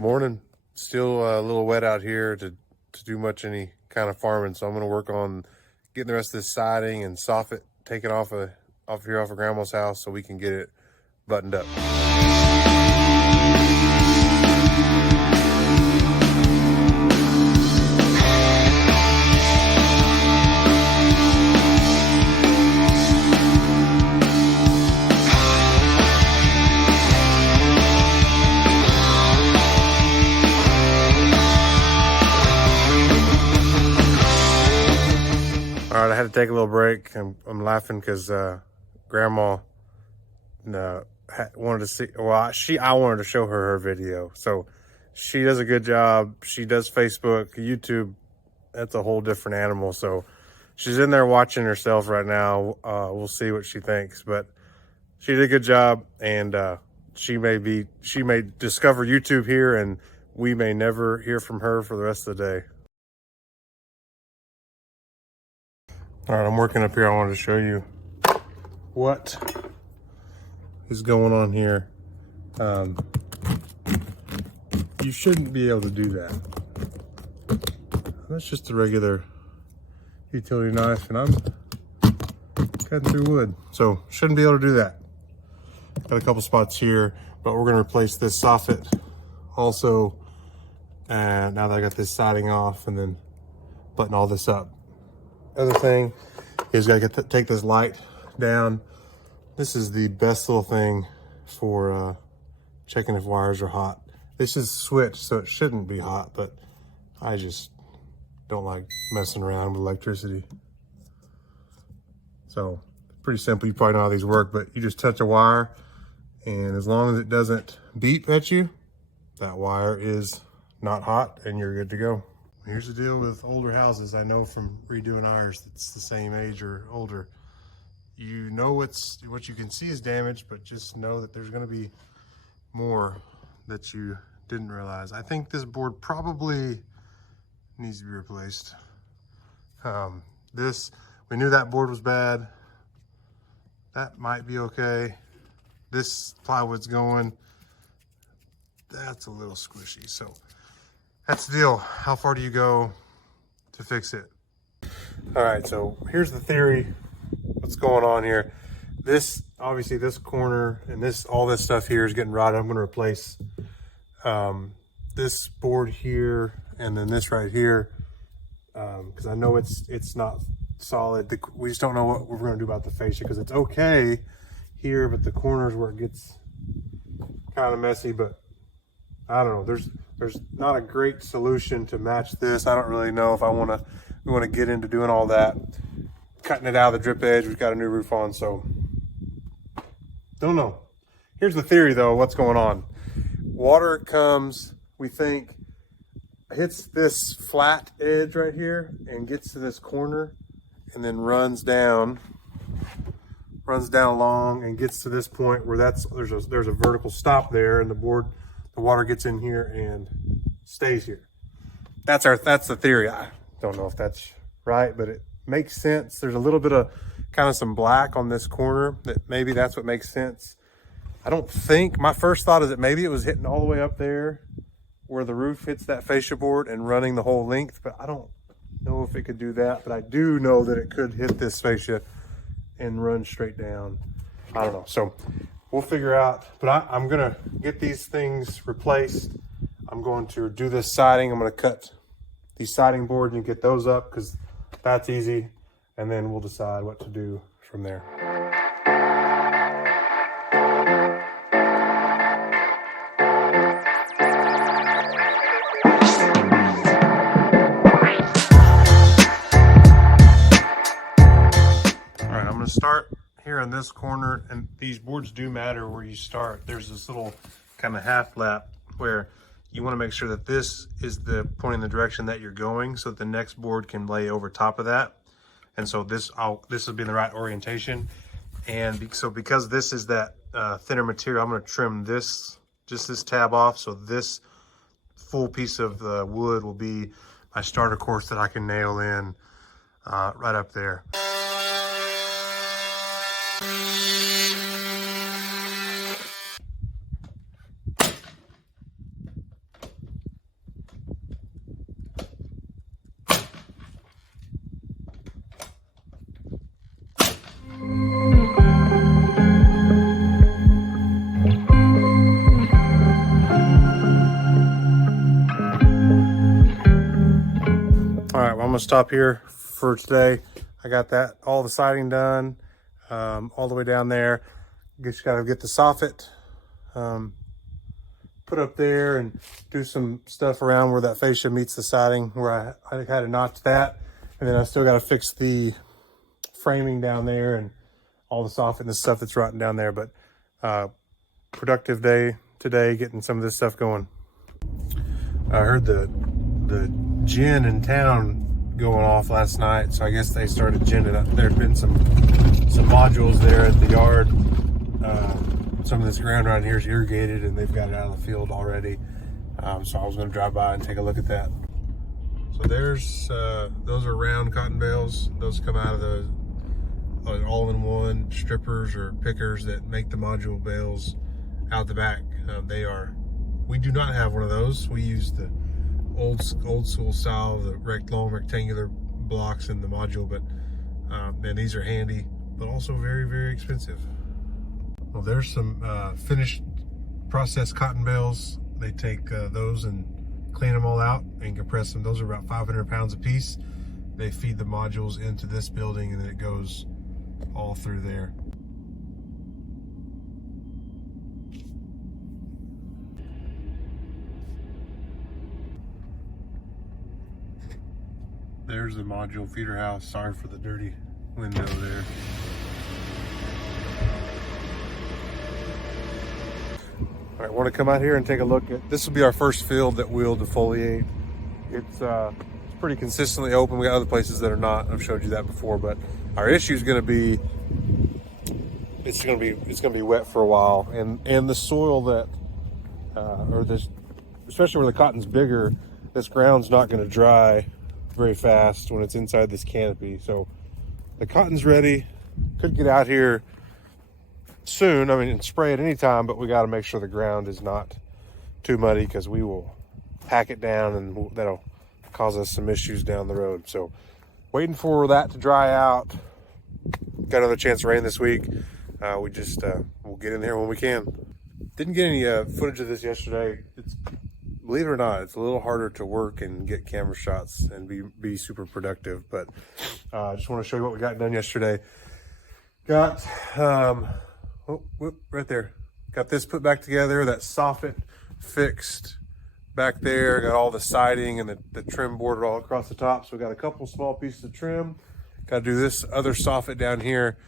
Morning. Still a little wet out here to do much any kind of farming, so I'm going to work on getting the rest of this siding and soffit taken off of Grandma's house so we can get it buttoned up. All right, I had to take a little break. I'm laughing because Grandma wanted to see. Well, I wanted to show her video. So she does a good job. She does Facebook, YouTube. That's a whole different animal. So she's in there watching herself right now. We'll see what she thinks, but she did a good job, and she may discover YouTube here, and we may never hear from her for the rest of the day. All right, I'm working up here. I wanted to show you what is going on here. You shouldn't be able to do that. That's just a regular utility knife, and I'm cutting through wood. So shouldn't be able to do that. Got a couple spots here, but we're gonna replace this soffit also. And now that I got this siding off, and then button all this up. Other thing is gotta take this light down. This is the best little thing for checking if wires are hot. This is switched, so it shouldn't be hot, but I just don't like messing around with electricity. So pretty simple. You probably know how these work, but you just touch a wire, and as long as it doesn't beep at you, that wire is not hot and you're good to go. Here's the deal with older houses. I know from redoing ours that's the same age or older. You know what you can see is damaged, but just know that there's going to be more that you didn't realize. I think this board probably needs to be replaced. We knew that board was bad. That might be okay. This plywood's going. That's a little squishy. So that's the deal. How far do you go to fix it? All right, so here's the theory. What's going on here? Obviously this corner and all this stuff here is getting rotted. I'm going to replace this board here and then this right here because I know it's not solid. We just don't know what we're going to do about the fascia because it's okay here, but the corners where it gets kind of messy. But I don't know. There's not a great solution to match this. I don't really know if we want to get into doing all that. Cutting it out of the drip edge. We've got a new roof on, so don't know. Here's the theory though, what's going on. Water comes, we think, hits this flat edge right here and gets to this corner and then runs down along and gets to this point where there's a vertical stop there, and the water gets in here and stays here. That's the theory. I don't know if that's right, but it makes sense. There's a little bit of kind of some black on this corner that maybe that's what makes sense. I don't think, my first thought is that maybe it was hitting all the way up there where the roof hits that fascia board and running the whole length, but I don't know if it could do that. But I do know that it could hit this fascia and run straight down. I don't know. So we'll figure out, but I'm gonna get these things replaced. I'm going to do this siding. I'm gonna cut these siding boards and get those up because that's easy. And then we'll decide what to do from there. All right, I'm gonna start here on this corner, and these boards do matter where you start. There's this little kind of half lap where you want to make sure that this is pointing the direction that you're going, so that the next board can lay over top of that. And so this will be in the right orientation. And so because this is that thinner material, I'm going to trim this tab off, so this full piece of the wood will be my starter course that I can nail in right up there. All right, well, I'm gonna stop here for today. I got that, all the siding done, all the way down there. Just gotta get the soffit put up there and do some stuff around where that fascia meets the siding, where I had to notch that. And then I still gotta fix the framing down there and all the soffit and the stuff that's rotten down there. But productive day today, getting some of this stuff going. I heard the gin in town going off last night, so I guess they started ginning up. There had been some modules there at the yard. Some of this ground around here is irrigated and they've got it out of the field already. So I was going to drive by and take a look at that. So there's those are round cotton bales. Those come out of the all-in-one strippers or pickers that make the module bales out the back. We do not have one of those. We use the old school style, the long rectangular blocks in the module, but man, these are handy, but also very, very expensive. Well, there's some finished processed cotton bales. They take those and clean them all out and compress them. Those are about 500 pounds a piece. They feed the modules into this building and then it goes all through there. There's the module feeder house. Sorry for the dirty window there. All right, want to come out here and take a look at, this will be our first field that we'll defoliate. It's pretty consistently open. We got other places that are not. I've showed you that before, but our issue is going to be, it's going to be wet for a while, and the soil that, especially where the cotton's bigger, this ground's not going to dry very fast when it's inside this canopy. So the cotton's ready. Could get out here soon. I mean, spray at any time, but we got to make sure the ground is not too muddy because we will pack it down and that'll cause us some issues down the road. So waiting for that to dry out. Got another chance of rain this week. We'll get in there when we can. Didn't get any footage of this yesterday. Believe it or not, it's a little harder to work and get camera shots and be super productive, but I just want to show you what we got done yesterday. Got right there. Got this put back together, that soffit fixed back there. Got all the siding and the trim board all across the top. So we got a couple small pieces of trim. Got to do this other soffit down here,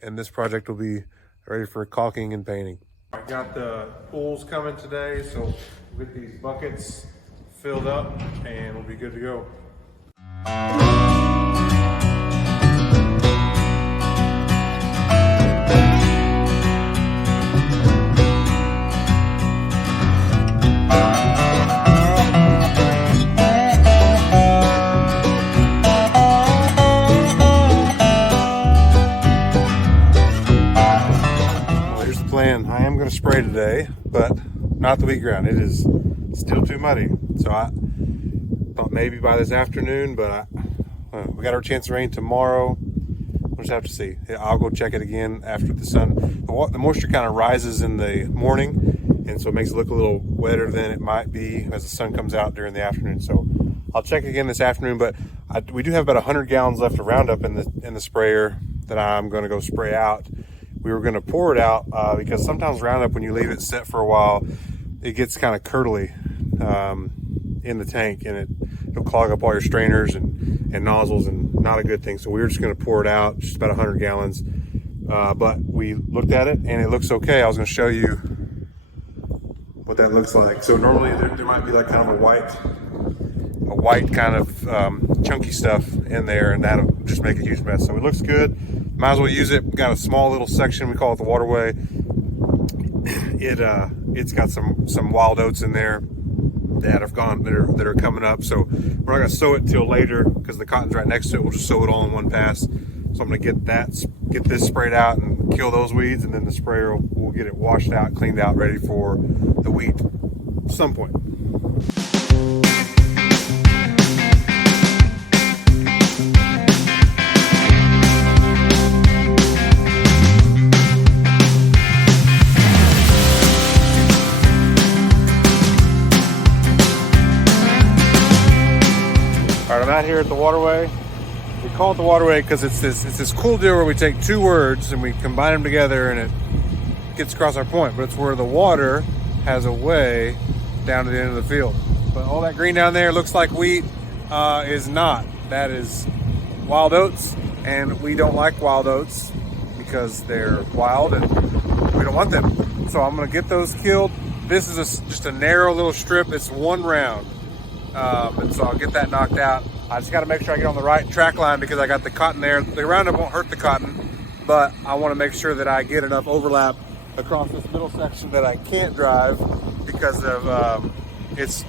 and this project will be ready for caulking and painting. I got the pools coming today, so we'll get these buckets filled up and we'll be good to go. I am going to spray today, but not the wheat ground. It is still too muddy. So I thought maybe by this afternoon, but we got our chance of rain tomorrow. We'll just have to see. I'll go check it again after the sun. The moisture kind of rises in the morning, and so it makes it look a little wetter than it might be as the sun comes out during the afternoon. So I'll check again this afternoon, but we do have about 100 gallons left of Roundup in the sprayer that I'm going to go spray out. We were going to pour it out because sometimes Roundup, when you leave it set for a while, it gets kind of curdly in the tank, and it'll clog up all your strainers and nozzles, and not a good thing. So we were just going to pour it out, just about 100 gallons. But we looked at it and it looks okay. I was going to show you what that looks like. So normally there might be like kind of a white kind of chunky stuff in there, and that'll just make a huge mess. So it looks good. Might as well use it. Got a small little section, we call it the waterway. It's got some wild oats in there, that have gone that are coming up. So we're not gonna sow it till later because the cotton's right next to it. We'll just sow it all in one pass. So I'm gonna get this sprayed out and kill those weeds, and then the sprayer will get it washed out, cleaned out, ready for the wheat at some point. All right, I'm out here at the waterway. We call it the waterway because it's this cool deal where we take two words and we combine them together and it gets across our point. But it's where the water has a way down to the end of the field. But all that green down there looks like wheat, is not. That is wild oats, and we don't like wild oats because they're wild and we don't want them. So I'm gonna get those killed. This is just a narrow little strip. It's one round. And so I'll get that knocked out. I just got to make sure I get on the right track line because I got the cotton there. The Roundup won't hurt the cotton, but I want to make sure that I get enough overlap across this middle section that I can't drive because of it's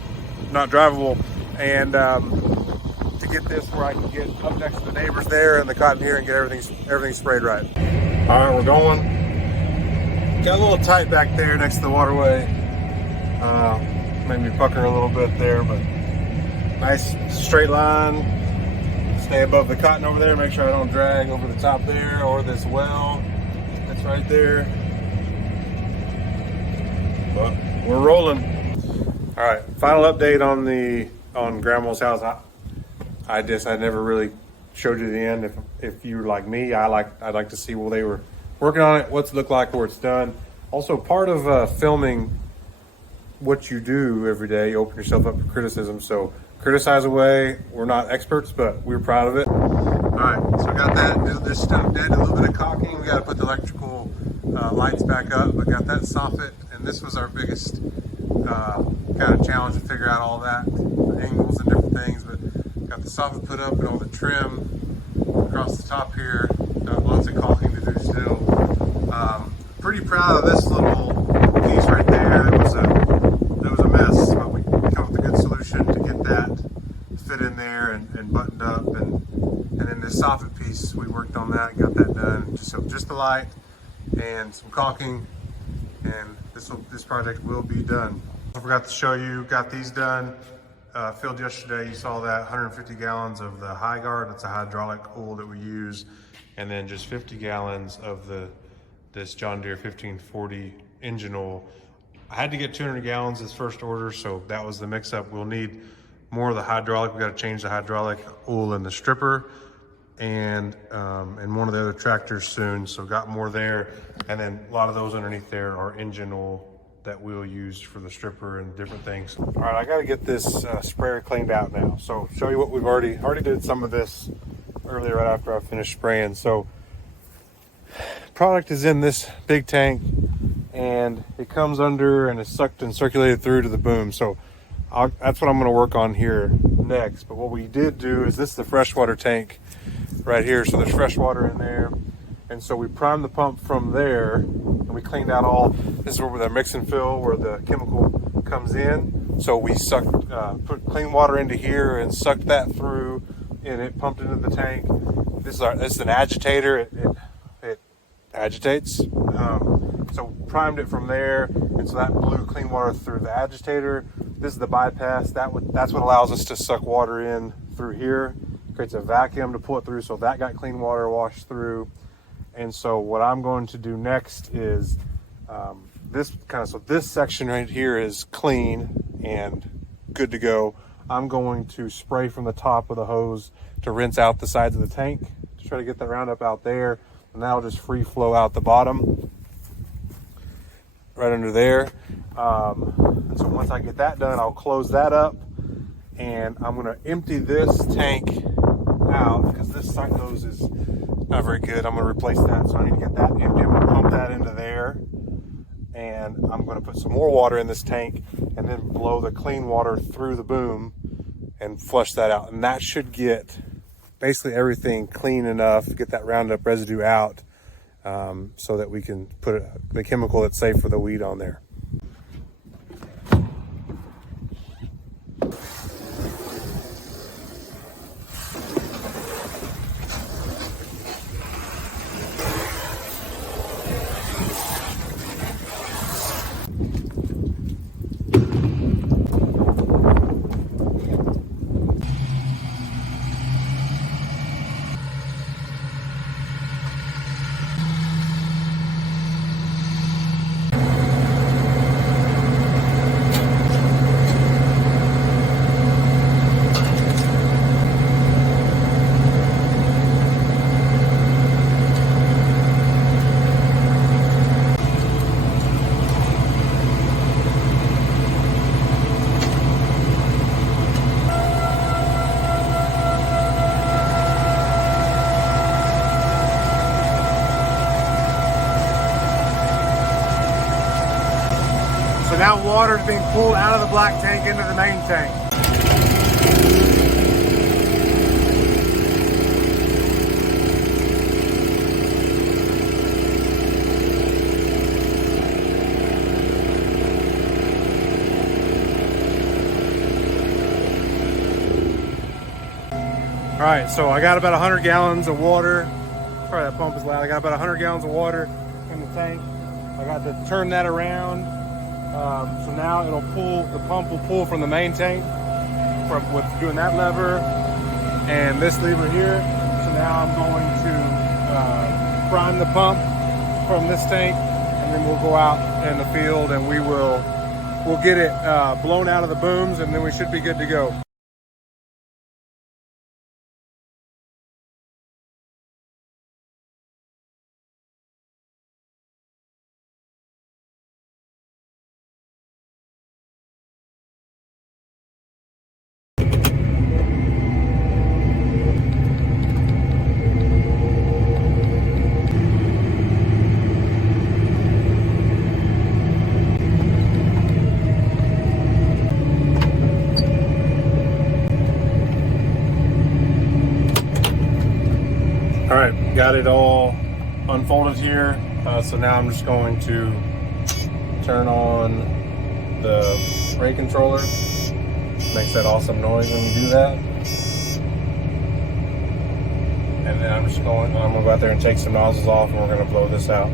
not drivable, and to get this where I can get up next to the neighbors there and the cotton here and get everything sprayed right. All right, we're going. Got a little tight back there next to the waterway. Made me pucker a little bit there, but nice straight line. Stay above the cotton over there. Make sure I don't drag over the top there or this well that's right there. But we're rolling. All right, final update on Grandma's house. I never really showed you the end. If you were like me, I'd like to see while they were working on it, what's it look like where it's done. Also, part of filming what you do every day, you open yourself up for criticism. So criticize away. We're not experts, but we're proud of it. All right, so we got that. This stuff did a little bit of caulking. We got to put the electrical lights back up. We got that soffit, and this was our biggest kind of challenge to figure out all that, the angles and different things. But got the soffit put up and all the trim across the top here. Lots of caulking to do still. Pretty proud of this little piece right there. It was a mess, but we came up with a good solution to get that fit in there and buttoned up, and then this soffit piece, we worked on that and got that done. Just the light and some caulking, and this project will be done. I forgot to show you, got these done. Filled yesterday, you saw that 150 gallons of the High Guard. That's a hydraulic oil that we use, and then just 50 gallons of this John Deere 1540 engine oil. I had to get 200 gallons as first order, so that was the mix up. We'll need more of the hydraulic. We got to change the hydraulic oil in the stripper and one of the other tractors soon. So got more there, and then a lot of those underneath there are engine oil that we'll use for the stripper and different things. All right, I got to get this sprayer cleaned out now. So show you what we've already did some of this earlier right after I finished spraying. So product is in this big tank, and it comes under and is sucked and circulated through to the boom. So that's what I'm going to work on here next. But what we did do is, this is the freshwater tank right here. So there's fresh water in there. And so we primed the pump from there, and we cleaned out this is where the mix and fill, where the chemical comes in. So we put clean water into here and sucked that through, and it pumped into the tank. This is an agitator. It agitates. So primed it from there, and so that blew clean water through the agitator. This is the bypass. That's what allows us to suck water in through here. Creates a vacuum to pull it through, so that got clean water washed through. And so what I'm going to do next is this section right here is clean and good to go. I'm going to spray from the top with a hose to rinse out the sides of the tank to try to get that Roundup out there, and that'll just free flow out the bottom right under there. And so once I get that done, I'll close that up, and I'm going to empty this tank out because this side hose is not very good. I'm going to replace that, so I need to get that empty. I'm going to pump that into there, and I'm going to put some more water in this tank and then blow the clean water through the boom and flush that out. And that should get basically everything clean enough to get that Roundup residue out, so that we can put the chemical that's safe for the weed on there. now water is being pulled out of the black tank into the main tank. All right, so I got about 100 gallons of water. Sorry, that pump is loud. I got about 100 gallons of water in the tank. I got to turn that around. So now it'll pull, the pump will pull from the main tank with doing that lever and this lever here. So now I'm going to prime the pump from this tank, and then we'll go out in the field and we'll get it blown out of the booms, and then we should be good to go. All right, got it all unfolded here. So now I'm just going to turn on the brake controller. Makes that awesome noise when you do that. And then I'm gonna go out there and take some nozzles off, and we're gonna blow this out.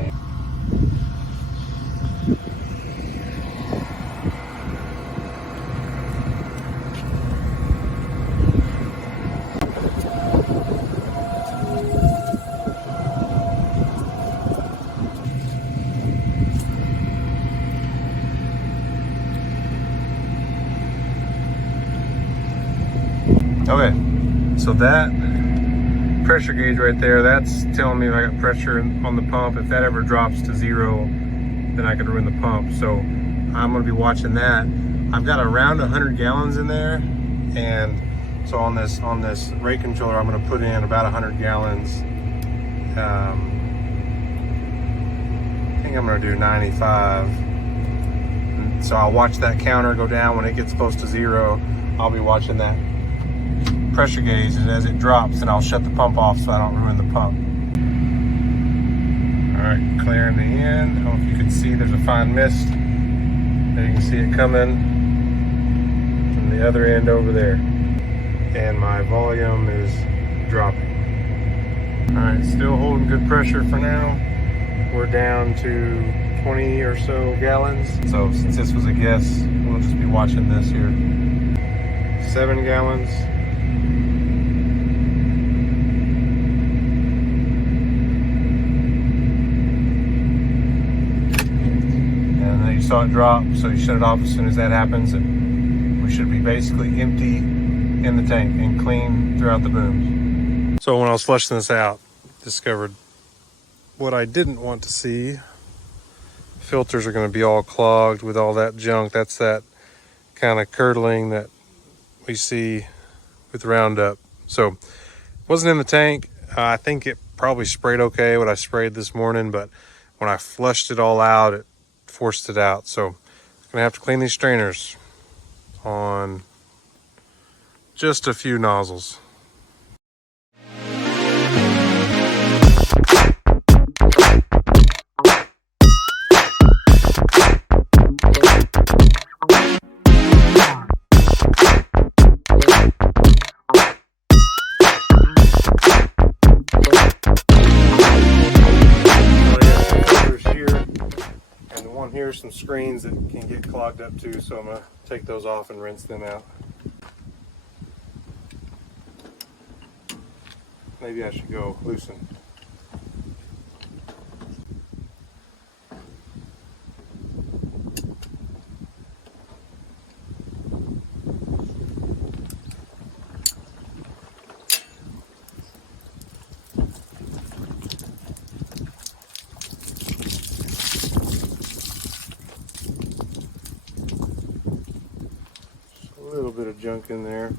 Okay, so that pressure gauge right there, that's telling me if I got pressure on the pump. If that ever drops to 0, then I could ruin the pump. So I'm gonna be watching that. I've got around 100 gallons in there, and so on this rate controller, I'm gonna put in about 100 gallons. I think I'm gonna do 95. And so I'll watch that counter go down. When it gets close to 0, I'll be watching that pressure gauge, and as it drops, then I'll shut the pump off so I don't ruin the pump. All right, clearing the end. I don't know if you can see, there's a fine mist. There you can see it coming from the other end over there. And my volume is dropping. All right, still holding good pressure for now. We're down to 20 or so gallons. So since this was a guess, we'll just be watching this here. 7 gallons. You saw it drop, so you shut it off as soon as that happens, and we should be basically empty in the tank and clean throughout the booms. So when I was flushing this out, discovered what I didn't want to see. Filters are going to be all clogged with all that junk. That's that kind of curdling that we see with Roundup. So it wasn't in the tank. I think it probably sprayed okay what I sprayed this morning, but when I flushed it all out, it forced it out. So I'm gonna have to clean these strainers on just a few nozzles. Here's some screens that can get clogged up too, so I'm gonna take those off and rinse them out. Maybe I should go loosen. A little bit of junk in there.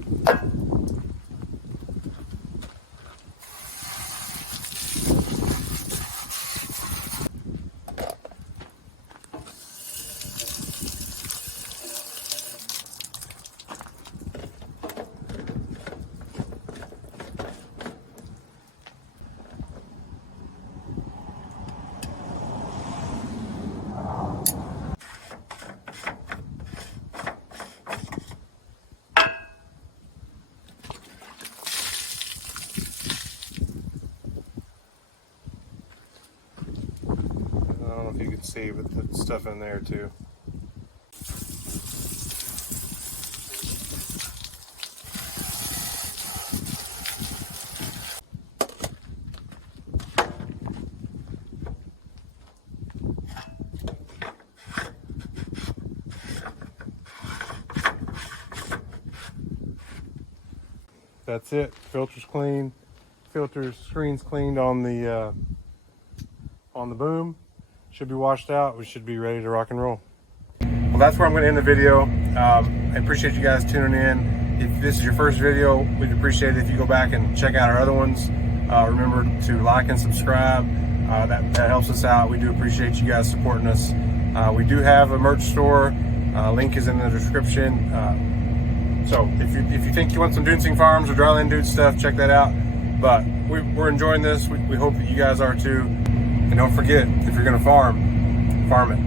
see, but the stuff in there too. That's it. Filters clean. Filters, screens cleaned on the boom. Should be washed out. We should be ready to rock and roll. Well, that's where I'm going to end the video. I appreciate you guys tuning in. If this is your first video, we'd appreciate it if you go back and check out our other ones. Remember to like and subscribe. That helps us out. We do appreciate you guys supporting us. We do have a merch store. Link is in the description. So if you think you want some Dudensing Farms or Dryland Dudes stuff, check that out. But we're enjoying this. We hope that you guys are too. And don't forget, if you're gonna farm, farm it.